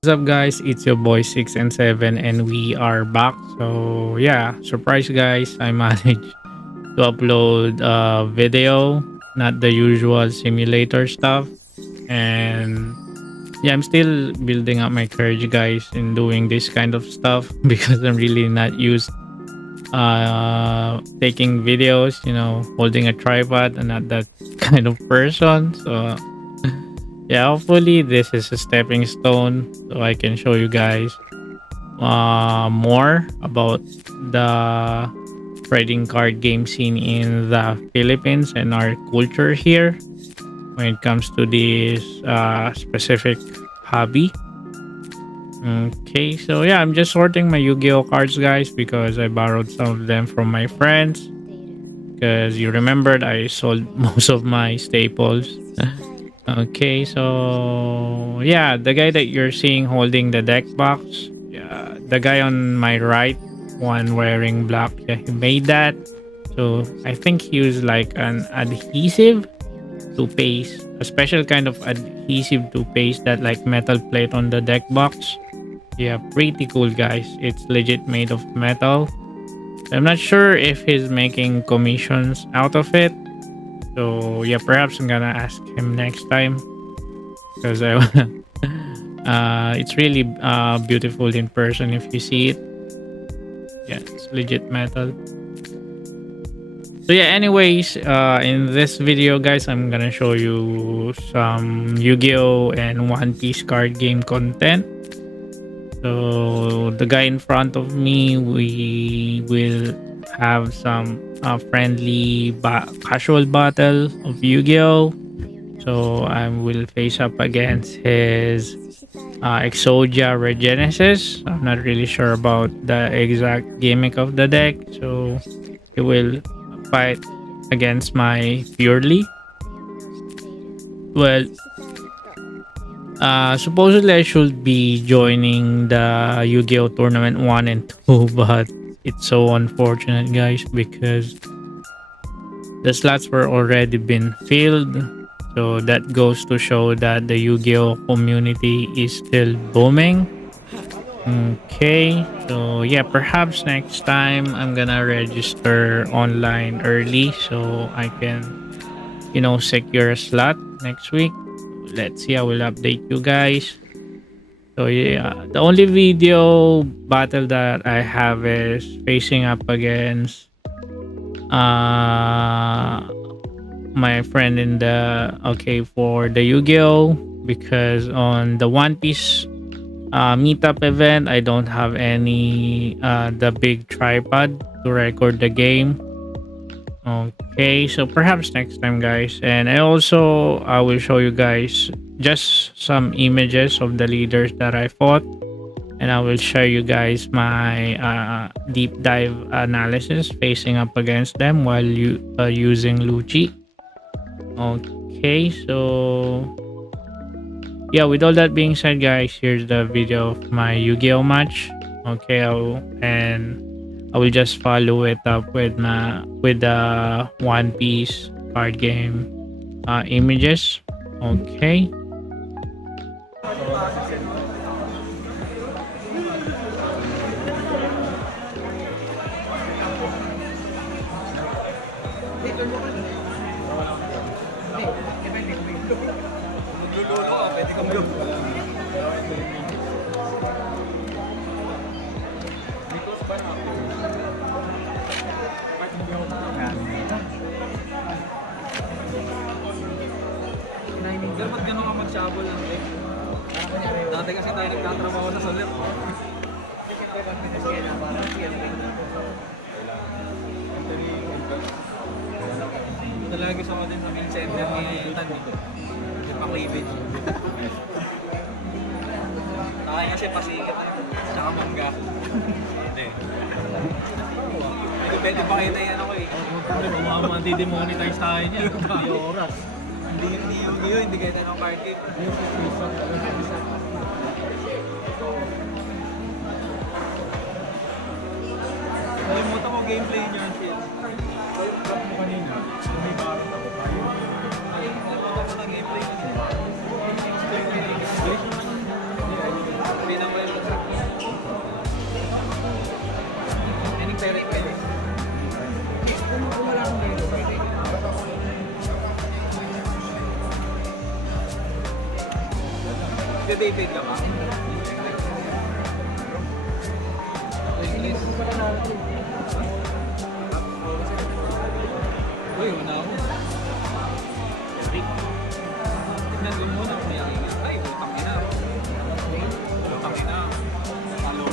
What's up, guys? It's your boy 6 and 7, and we are back. So, yeah, surprise, guys. I managed to upload a video, not the usual simulator stuff. And yeah, I'm still building up my courage, guys, in doing this kind of stuff because I'm really not used taking videos, holding a tripod. and not that kind of person. So, yeah, hopefully this is a stepping stone so I can show you guys more about the trading card game scene in the Philippines and our culture here when it comes to this specific hobby. Okay, so yeah, I'm just sorting my Yu-Gi-Oh cards, guys, because I borrowed some of them from my friends. Because you remembered I sold most of my staples. Okay, so yeah, the guy that you're seeing holding the deck box, yeah, the guy on my right, one wearing black, yeah, he made that. So I think he used like an adhesive to paste, a special kind of adhesive to paste that like metal plate on the deck box. Yeah, pretty cool, guys. It's legit made of metal. I'm not sure if he's making commissions out of it. So yeah, perhaps I'm gonna ask him next time because I it's really beautiful in person if you see it. Yeah, it's legit metal. So yeah, anyways, in this video, guys, I'm gonna show you some Yu-Gi-Oh and One Piece card game content. So the guy in front of me, we will have some friendly casual battle of Yu-Gi-Oh. So I will face up against his Exodia Regenesis. I'm not really sure about the exact gimmick of the deck. So he will fight against my Purely. Well, supposedly I should be joining the Yu-Gi-Oh Tournament 1 and 2, but it's so unfortunate, guys, because the slots were already been filled. So that goes to show that the Yu-Gi-Oh community is still booming. Okay, so yeah, perhaps next time I'm gonna register online early so I can, secure a slot next week. Let's see, I will update you guys. So yeah, the only video battle that I have is facing up against uh my friend in the for the Yu-Gi-Oh, because on the One Piece meetup event I don't have any the big tripod to record the game. Okay, so perhaps next time, guys. And I will show you guys just some images of the leaders that I fought, and I will show you guys my deep dive analysis facing up against them while you using Lucci. Okay, so yeah, with all that being said, guys, here's the video of my Yu-Gi-Oh match. Okay, I will just follow it up with the One Piece card game images. Okay. Pero ba't gano'n ka mag-shuffle lang eh? Dati kasi tayo nagtatrabaho sa solar. Talaga sa din sa main center ni Tan dito. Yung pa-cleavage. Nakaya kasi pasikat na tsaka mangga. Hindi. Pwede pa kayo na yan ako eh. Madi-demonetize tayo niya. Hindi oras. Hindi kayo tanong card game. Kalimutan mo gameplay niyo ang shit. Drop mo kanina. May bakit ako tayo. Kalimutan mo na gameplay niyo. Nagde-David ka ba? Please. Uy, una ako. Tignan ko muna kung may ingat. Ay, butang ina. Butang ina. Follow.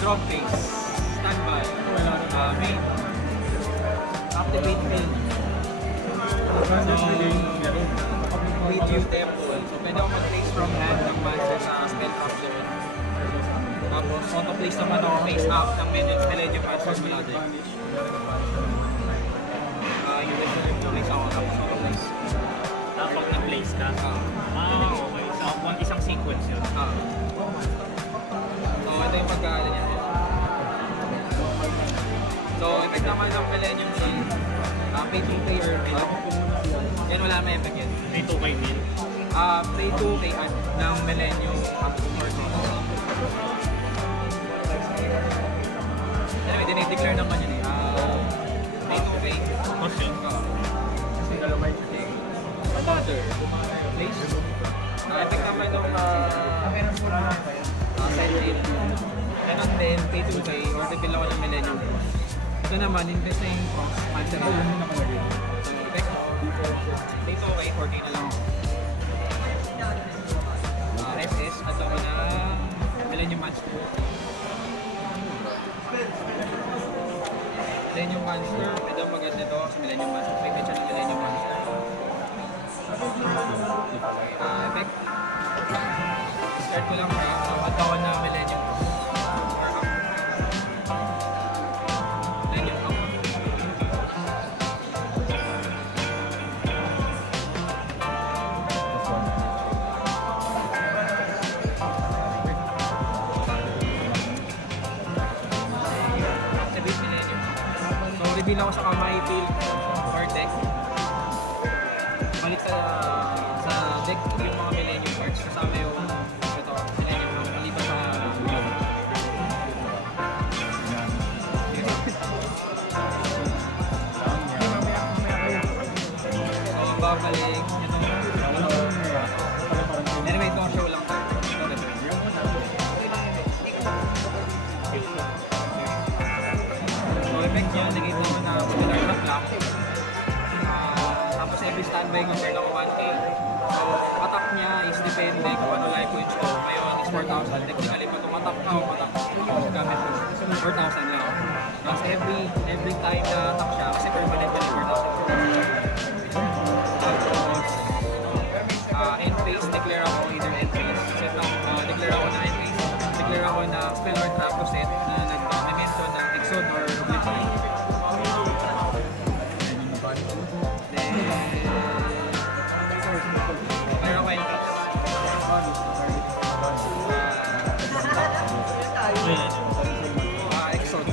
Drop face. Standby. Main. Activate main. With you temple. So, pwede ako mag-place from hand ng monster sa spell drop zone. Tapos, auto-place naman ako face up ng Millennium Monsters Melodic. Yung place ako, tapos auto-place. Tapos na-place ka? Okay. So, isang sequence yun. So, ito yung pagkakala niya. So, effect naman ng Millennium Shield. Pay 2K or build. Yan, wala na effect yan. May 2 kay Bill. Pay 2K ng Millennium up to 4 Anyway, dinideclare naman yun eh. Pay 2K. Okay. Another. Place. Effect naman ng Sentinel. Ganon din, pay 2K or reveal ako ng Millennium. Ito naman, invest na yung cross. Answer na lang. So, effect. Pay 2K, 4K na lang ako. SS, at ako na Millennium Monster. Millennium Monster, ito ang maganda nito sa Millennium Monster. May picture ng Millennium Monster. Effect. Start ko lang siya. At ako na Millennium. Millennium up. Activate Millennium. So, reveal ako sa kamay field or deck. Balik sa deck yung mga Millennium cards. Kasama yung ito, Millennium Long. Maliban sa so, babalik. Anyway, itong show lang. So, effect niya, negate naman na similar na block. Tapos every standby ko share lang 1K. So, attack niya is depende kung ano life points ko. Ngayon is 4,000. Technically, pag umatak ka, umatak gamit ko 4,000 lang. Tapos every time na attack siya, kasi permanent na 4,000. Tapos, end phase, declare ako either end phase. Set lang, declare ako na end phase. Declare ako na spell or trap ko set na nag-mention ng Exode or Oblivion. Declare ako end phase. Exode,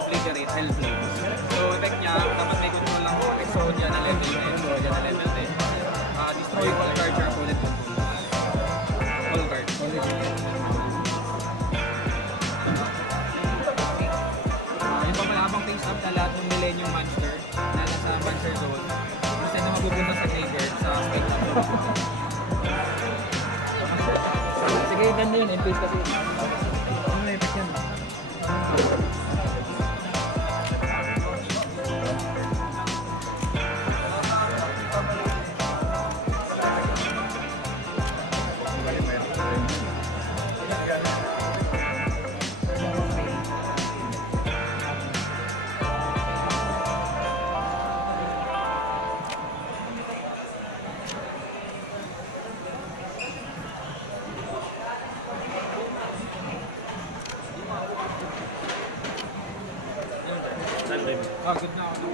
Obliterate, Hellblade. So, effect niya, dapat may control lang ako. Exode yan na level 10, so yan na level 10. Destroy all cards or opponent control. All cards. Yung pamalabang face up na lahat ng Millennium Monster na nasa Monster Zone. Kasi na mapupunta sa graveyard sa spike up. Sige, ganda yun. In-face kasi. Ano na effect yan? Good na ako.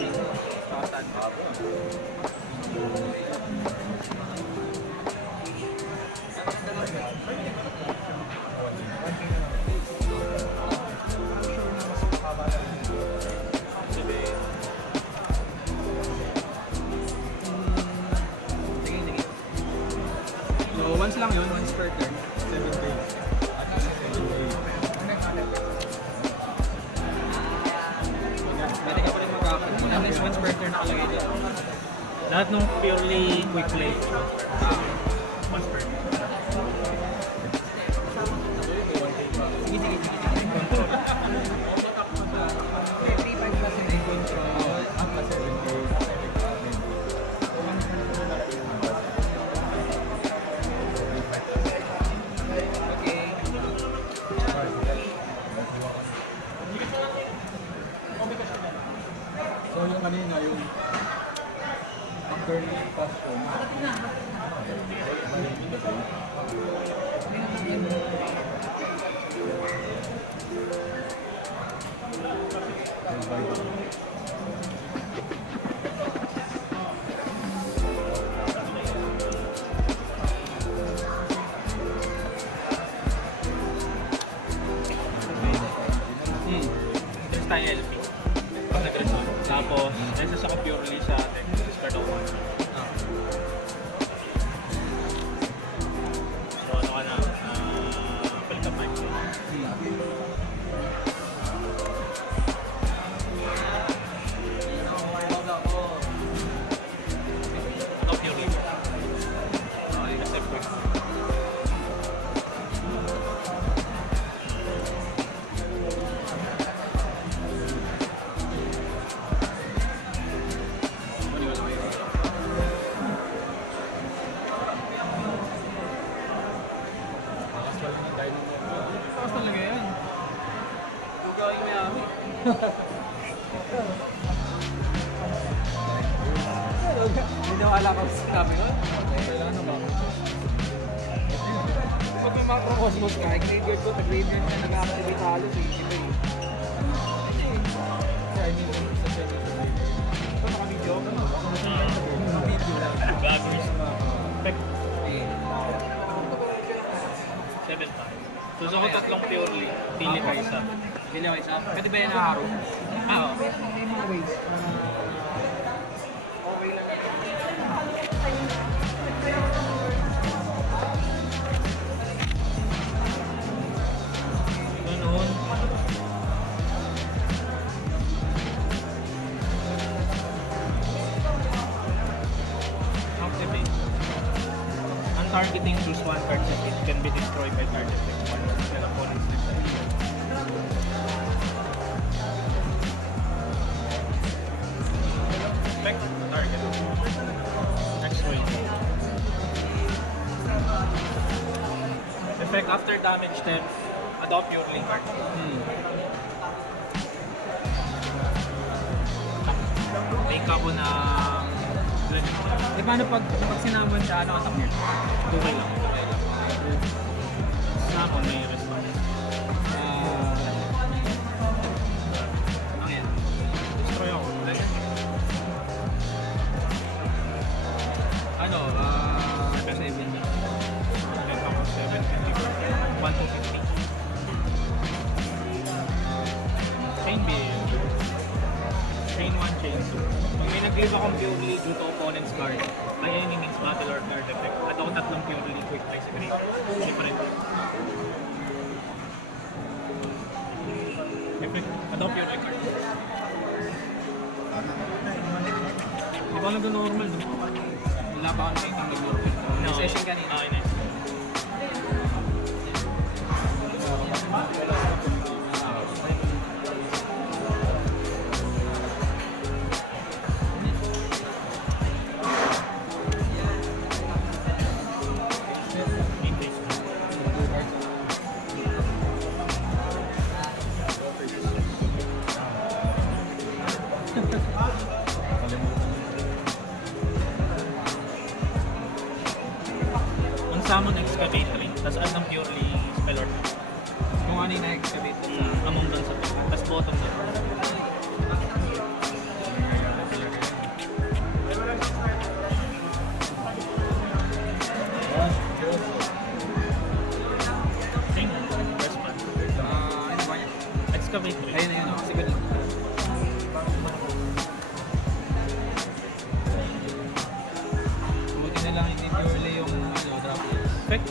So, once lang yun, once per turn. 7 days. Pwede ka pa rin mag-upload. Unless once per turn nakalagay dito. Lahat nung purely quick play. Master. Sige. Control. May 3-5 kasi na control. Up pa 7 days. Okay. So yung kanina, yung after ng custom, There's tayo LP. Pag nag-resolve. Tapos, nasa sa purely sa atin. Start off. So, ano ka na? Balik up time. Not purely. Except quick. tapos talaga yan. Gagawin mo yan. Hindi na wala kang sinabi ko. Kailangan naman. Pag may macrocosmos ka, graveyard ko, nag-graveyard ka, nag-activate halos eh. Iba eh. I mean, sa semi-graveyard. Ito naka-video ako. Naka-video lang. Gagawin sa effect. Eh. 7 times. So, sa ko tatlong purely, pili ka isa. Bili ako isa. Pwede ba yan na araw? Oo. May mga ways. Ganun. Activate. Ang targeting choose one card set. It can be destroyed by card effect. One an opponent's defense. Effect target. Next wave. Effect after damage 10. Adopt your link card. Make ako ng Eh paano pag sinamon siya, ano ang takip? okay lang. Sa ako may response. Ano yan? Destroy ako. Ano? 7. Left ako 7, 1 to 50. Chain build. Chain 1, chain 2. Pag may nag-leave akong purely due to opponent's card, ay enemy's battle or card effect, at ako tatlong purely quick play sa grave. Different. Effect. Adopt your card. Di ba nag-normal doon? Wala pa akong making mag-normal. No. Session kanina. Ah, nice. Ang summon excavatory, tapos add ng purely spell or Kung ano yung na-excavate sa... among dun sa pit, tapos bottom na. Same, response. ano ba yan? Excavatory. Ayun na yun. Sige lang. Buti na lang hindi purely yung drop. Effect.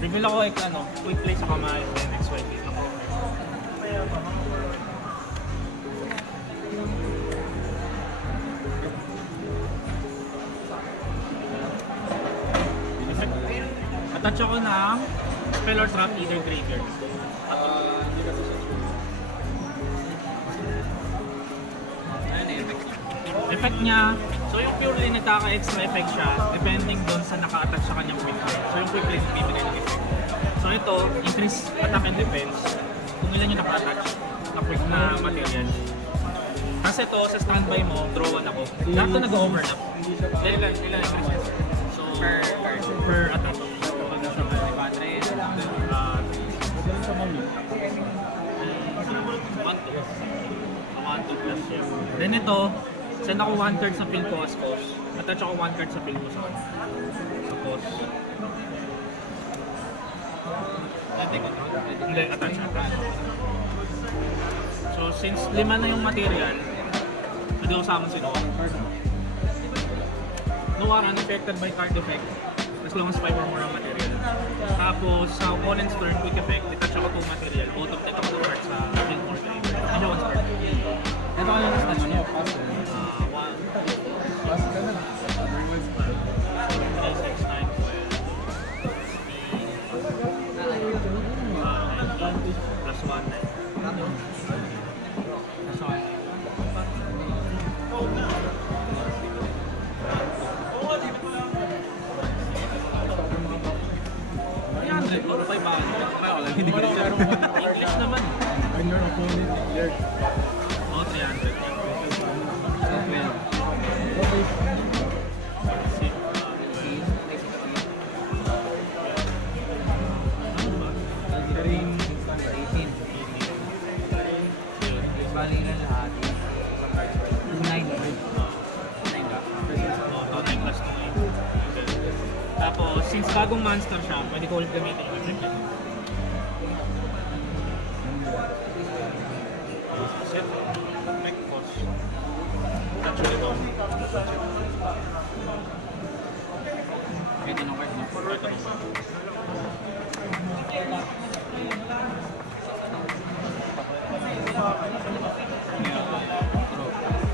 Reveal ako quick play sa kamay, then XYZ ako. Attach ako ng spell or trap either graveyard. Hindi kasi siya sure. Ano yung effect niya? Effect niya, so yung purely nagkaka-extra effect siya depending doon sa naka-attach sa kanyang quick lane. So yung quick lane bibigay ng effect. So ito, increase attack and defense kung ilan yung naka-attach na quick na material. Kasi ito, sa standby mo, draw 1 ako. Lahat ito nag-overlap. Ilan increase? So, Per attack. Then ito, send ako 1/3 sa field cost ko. Attach ako 1/3 sa field ko sa cost. Hindi, attach. So since 5 na yung material, pwede ko summon si Noah. Noah unaffected by card effect as long as 5 or more ang material. Tapos sa opponent's turn, quick effect, detach ako 2 material. Both of them ako 2 cards sa field cost. Ano 1 card? Ito ka lang sa ano? Plus 1 na. Hindi ko English naman. When your opponent declared Oh, 300. Bali na lahat. 290. Tapos, since bagong monster siya, pwede ko ulit gamitin yung effect niya. Set. Make cost. Touch ulit ako. Pwede nung card mo. Ito naman.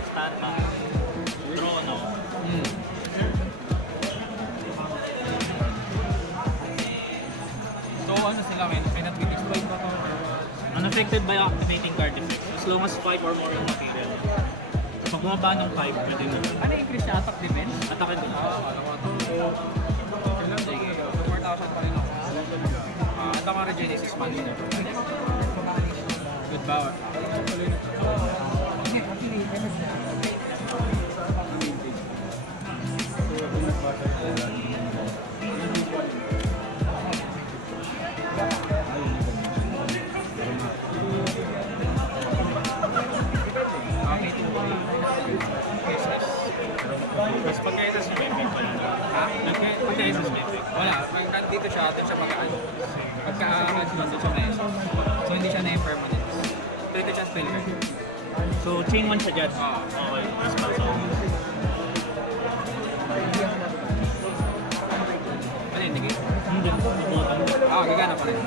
Stand back. Draw no. So ano sila kayo? Pinag-exploit ba ito? Unaffected by activating card effects as long as 5 or more yung material. Pag bumaba ng 5, pwede na. Ano increase niya? Attack defense? Attack and defense. Alam ko ito. Sige. 4,000 pa rin ako. Ito ka rin Genesis man din. Good bow. Mas pagka-SS may effect pa yun. Ha? Pagka-SS may effect. Wala. Pag nandito siya, doon siya mag-ano. Pagka-add doon siya na SS. So hindi siya na-permanent. Dito siya spell card. So, chain 1 siya dyan. Oo. Okay, mas pasaw. Ano yun? Hindi. Hindi, nabutan. Gagana pa rin.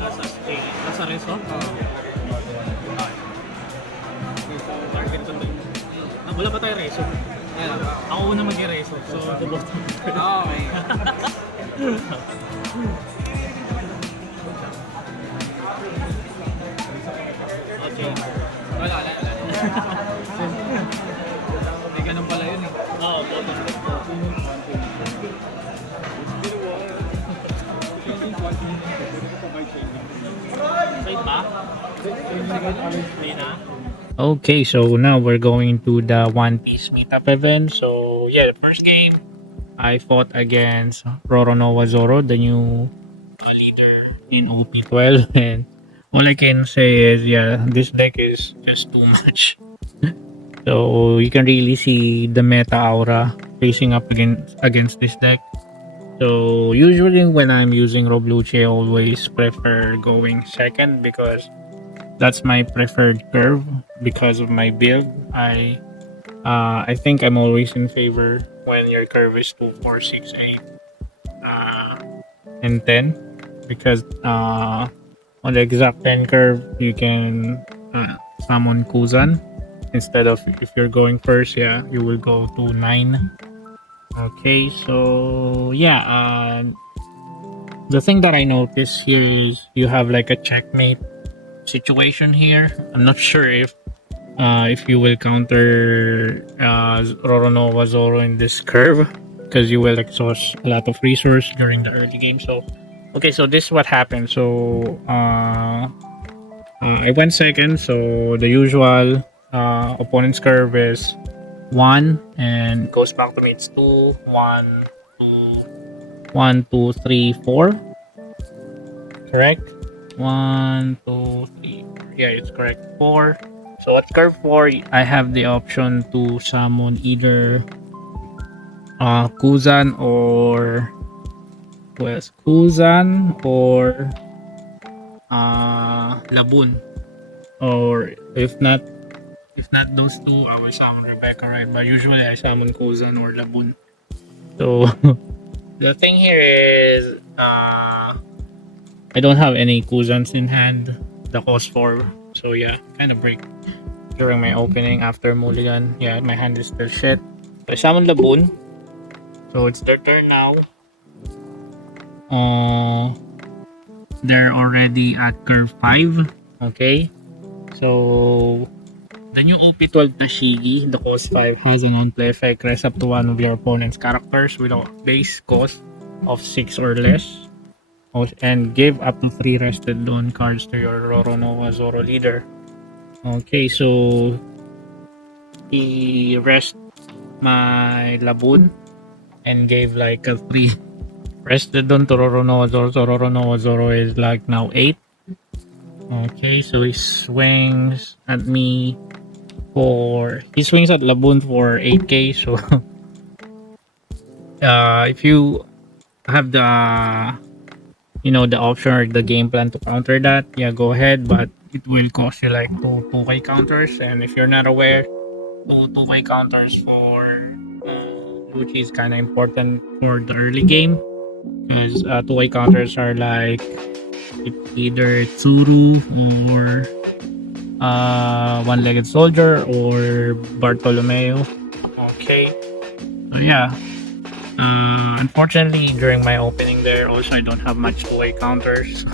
Nasa reso? Oo. Target ko din. Wala pa tayo reso. Ayan. Ako una mag-reso. So, nabutan. Okay. Okay. Wala. May ganun pala yun eh. Oo, bottom. Side ba? Hindi na. Okay, so now we're going to the One Piece meetup event. So yeah, the first game I fought against Roronoa Zoro, the new leader in OP12, and all I can say is yeah, this deck is just too much. So you can really see the meta aura facing up against this deck. So usually when I'm using Robluce, I always prefer going second because that's my preferred curve because of my build. I think I'm always in favor when your curve is 2, 4, 6, 8, and 10 because on the exact 10 curve you can summon Kuzan instead of if you're going first, yeah, you will go to 9. Okay, so yeah, The thing that I notice here is you have like a checkmate situation here. I'm not sure if you will counter Roronoa Zoro in this curve, because you will exhaust a lot of resource during the early game. So okay, so this is what happened. So I went second, so the usual opponent's curve is 1 and goes back to me. It's 2 1 2 1 2 3 4. Correct? 1 2 3 4. Yeah, it's correct. 4. So at curve 4, I have the option to summon either Kuzan or Kuzan or Labun. Or if not those two, I will summon Rebecca, right? But usually I summon Kuzan or Labun. So the thing here is I don't have any Kuzans in hand. The cost 4. So yeah, kind of break during my opening after Mulligan. Yeah, my hand is still shit. So I summon Laboon. So it's their turn now. They're already at curve 5. Okay. So the new OP12 Tashigi, the cost 5, has an on-play effect. Rest up to one of your opponent's characters with a base cost of 6 or less. And give up to 3 rested loan cards to your Roronoa Zoro leader. Okay, so he rest my Laboon and gave like a 3 rested on to Roronoa Zoro. So Roronoa Zoro is like now 8. Okay, so he swings at me he swings at Laboon for 8k. So if you have the the option or the game plan to counter that, yeah, go ahead, but it will cost you like 2k counters. And if you're not aware, 2k counters for Lucci is kind of important for the early game, because 2k counters are like it's either Tsuru or one-legged soldier or Bartolomeo. Okay, so yeah, unfortunately during my opening there also I don't have much 2-way counters.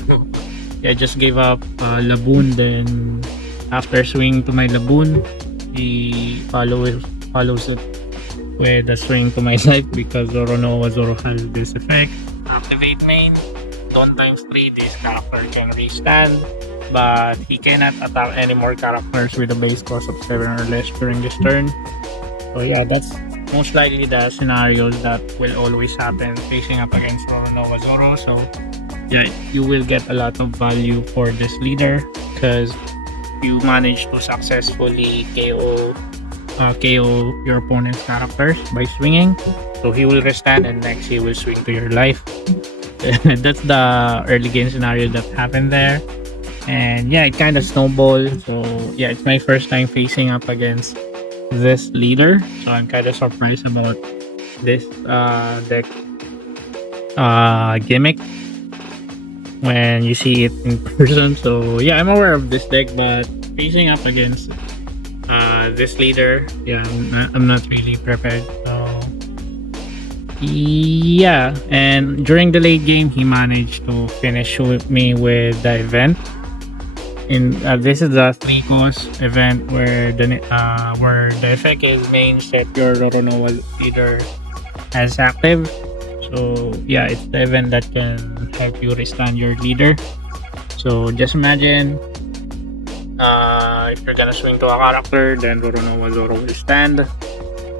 Yeah, I just gave up Laboon. Then after swinging to my Laboon, he follows it with a swing to my life, because Roronoa Zoro has this effect. Activate main, Dawn times 3, this character can restand, but he cannot attack any more characters with a base cost of 7 or less during this turn. So yeah, that's most likely the scenarios that will always happen facing up against Roronoa Zoro. So yeah, you will get a lot of value for this leader, because you manage to successfully KO your opponent's characters by swinging. So he will restand and next he will swing to your life. That's the early game scenario that happened there. And yeah, it kind of snowballed. So yeah, it's my first time facing up against this leader, so I'm kind of surprised about this deck gimmick when you see it in person. So yeah, I'm aware of this deck, but facing up against this leader, yeah, I'm not really prepared. So yeah, and during the late game he managed to finish with me with the event. And this is the 3 cost event where the effect is main set your Roronoa leader as active. So yeah, it's the event that can help you restand your leader. So just imagine if you're gonna swing to a character, then Roronoa Zoro will stand.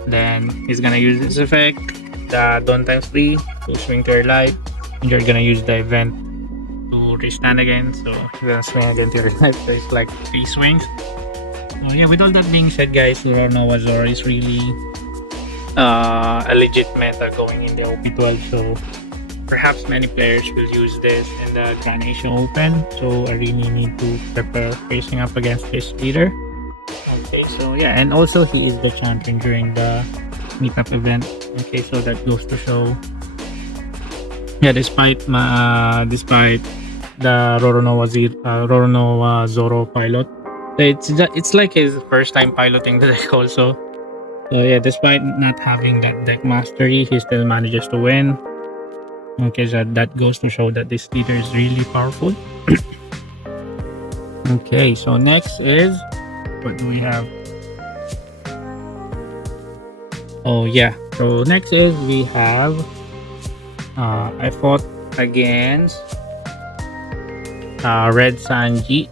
Then he's gonna use this effect, the Dawn times 3, to swing to your life, and you're gonna use the event to restand again. So you're gonna swing again to your life. So it's like 3 swings. So yeah, with all that being said, guys, Roronoa Zoro is really a legit meta going in the OP12. So perhaps many players will use this in the Grand Asia Open. So I really need to prepare facing up against this leader. Okay, so yeah, and also he is the champion during the meetup event. Okay, so that goes to show. Yeah, despite the Roronoa Zoro pilot, it's like his first time piloting the deck also. So yeah, despite not having that deck mastery, he still manages to win. Okay, so that goes to show that this leader is really powerful. Okay, so next is, what do we have? Oh yeah, so next is we have I fought against Red Sanji.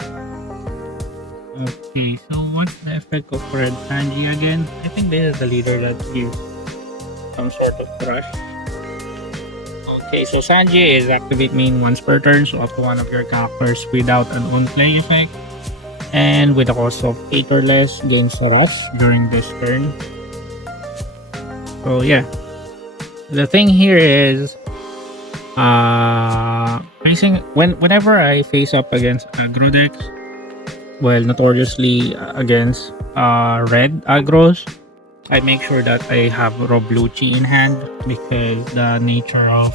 Okay, so what's the effect of Red Sanji again? I think this is the leader that gives some sort of crush. Okay, so Sanji is activate main once per turn, so up to one of your characters without an own play effect. And with a cost of 8 or less, gains a rush during this turn. So yeah, the thing here is facing whenever I face up against aggro decks, well, notoriously against red aggros, I make sure that I have Robluchi in hand because the nature of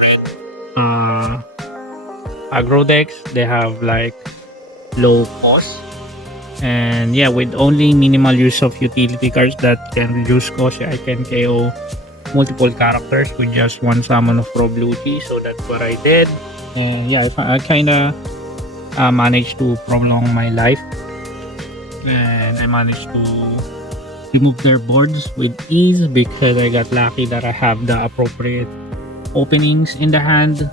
red aggro decks, they have like low cost, and yeah, with only minimal use of utility cards that can reduce cost, I can KO multiple characters with just one summon of Robluchi. So that's what I did, and yeah, I kind of managed to prolong my life, and I managed to remove their boards with ease because I got lucky that I have the appropriate openings in the hand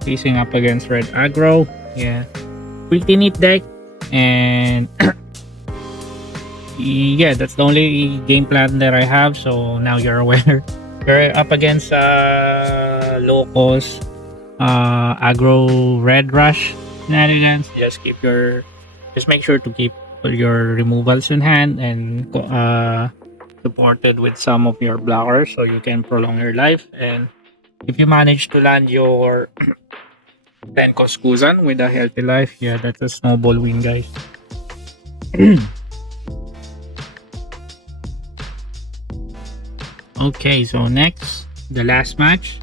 facing up against red aggro. Yeah, pretty neat deck, and yeah, that's the only game plan that I have. So now you're aware. You're up against low cost aggro red rush shenanigans. Just make sure to keep your removals in hand and supported with some of your blockers so you can prolong your life. And if you manage to land your 10 cost Kuzan with a healthy life, yeah, that's a snowball win, guys. Okay, so next, the last match,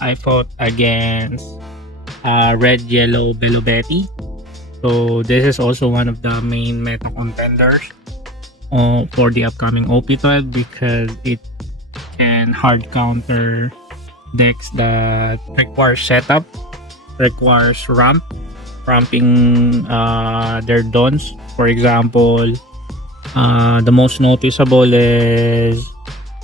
I fought against Red Yellow Belobetti. So this is also one of the main meta contenders for the upcoming OP12 because it can hard counter decks that require setup, requires ramping their dons. For example, the most noticeable is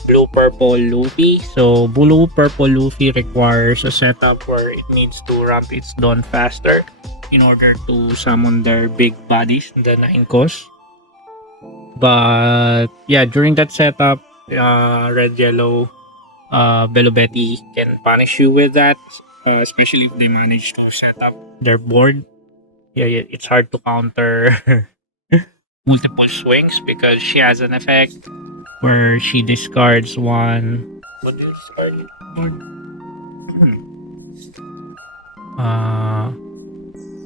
Blue Purple Luffy. So Blue Purple Luffy requires a setup where it needs to ramp its Dawn faster in order to summon their big bodies, the 9 cost. But yeah, during that setup, Red Yellow Belobetti can punish you with that, especially if they manage to set up their board. Yeah, it's hard to counter multiple swings because she has an effect where she discards one. What do you discard? Board.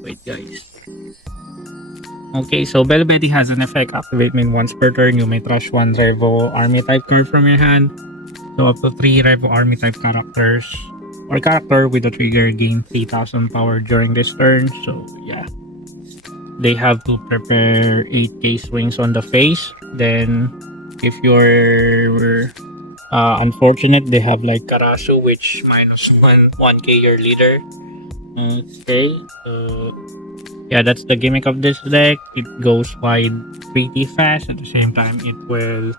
Wait, guys. Okay, so Belobetti has an effect. Activate main once per turn. You may trash one Revo army type card from your hand. So up to 3 Revo army type characters or character with a trigger gain 3000 power during this turn. So yeah, they have to prepare 8k swings on the face. Then if you're unfortunate, they have like Karasu, which minus 1k your leader. Okay, so yeah, that's the gimmick of this deck. It goes wide pretty fast. At the same time, it will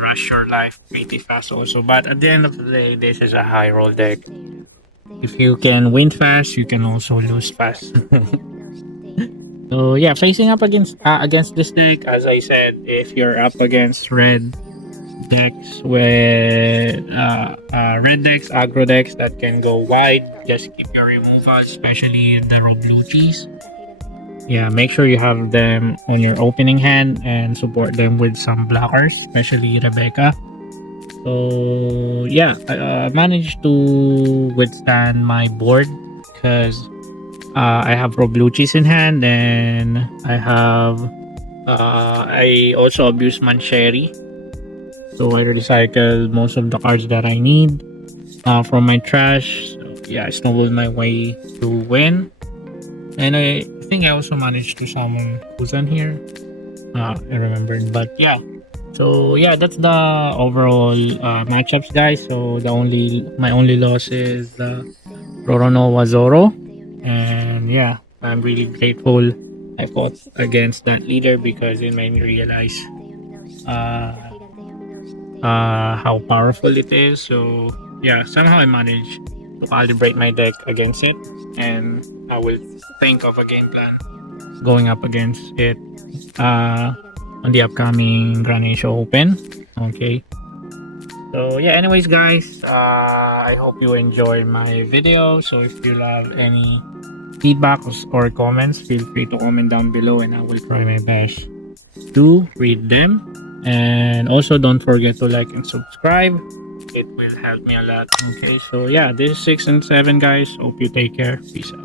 rush your life pretty fast also. But at the end of the day, this is a high roll deck. If you can win fast, you can also lose fast. So yeah, facing up against this deck, as I said, if you're up against red decks with red decks, aggro decks that can go wide, just keep your removals, especially the Robluchis. Yeah, make sure you have them on your opening hand and support them with some blockers, especially Rebecca. So yeah, I managed to withstand my board because I have Robluchis in hand, and I also abuse Mancheri. So I recycle most of the cards that I need from my trash. So yeah, I snowballed my way to win. And I think I also managed to summon Kuzan here. I remembered. But yeah, So yeah, that's the overall matchups, guys. So my only loss is Roronoa Zoro, and yeah, I'm really grateful I fought against that leader because it made me realize uh, how powerful it is. So yeah, somehow I managed to calibrate my deck against it, and I will think of a game plan going up against it uh, on the upcoming Grand Asia Open. Okay. So yeah, anyways, guys, I hope you enjoyed my video. So if you have any feedbacks or comments, feel free to comment down below, and I will try my best to read them. And also, don't forget to like and subscribe. It will help me a lot. Okay, so yeah, this is 6 and 7, guys. Hope you take care. Peace out.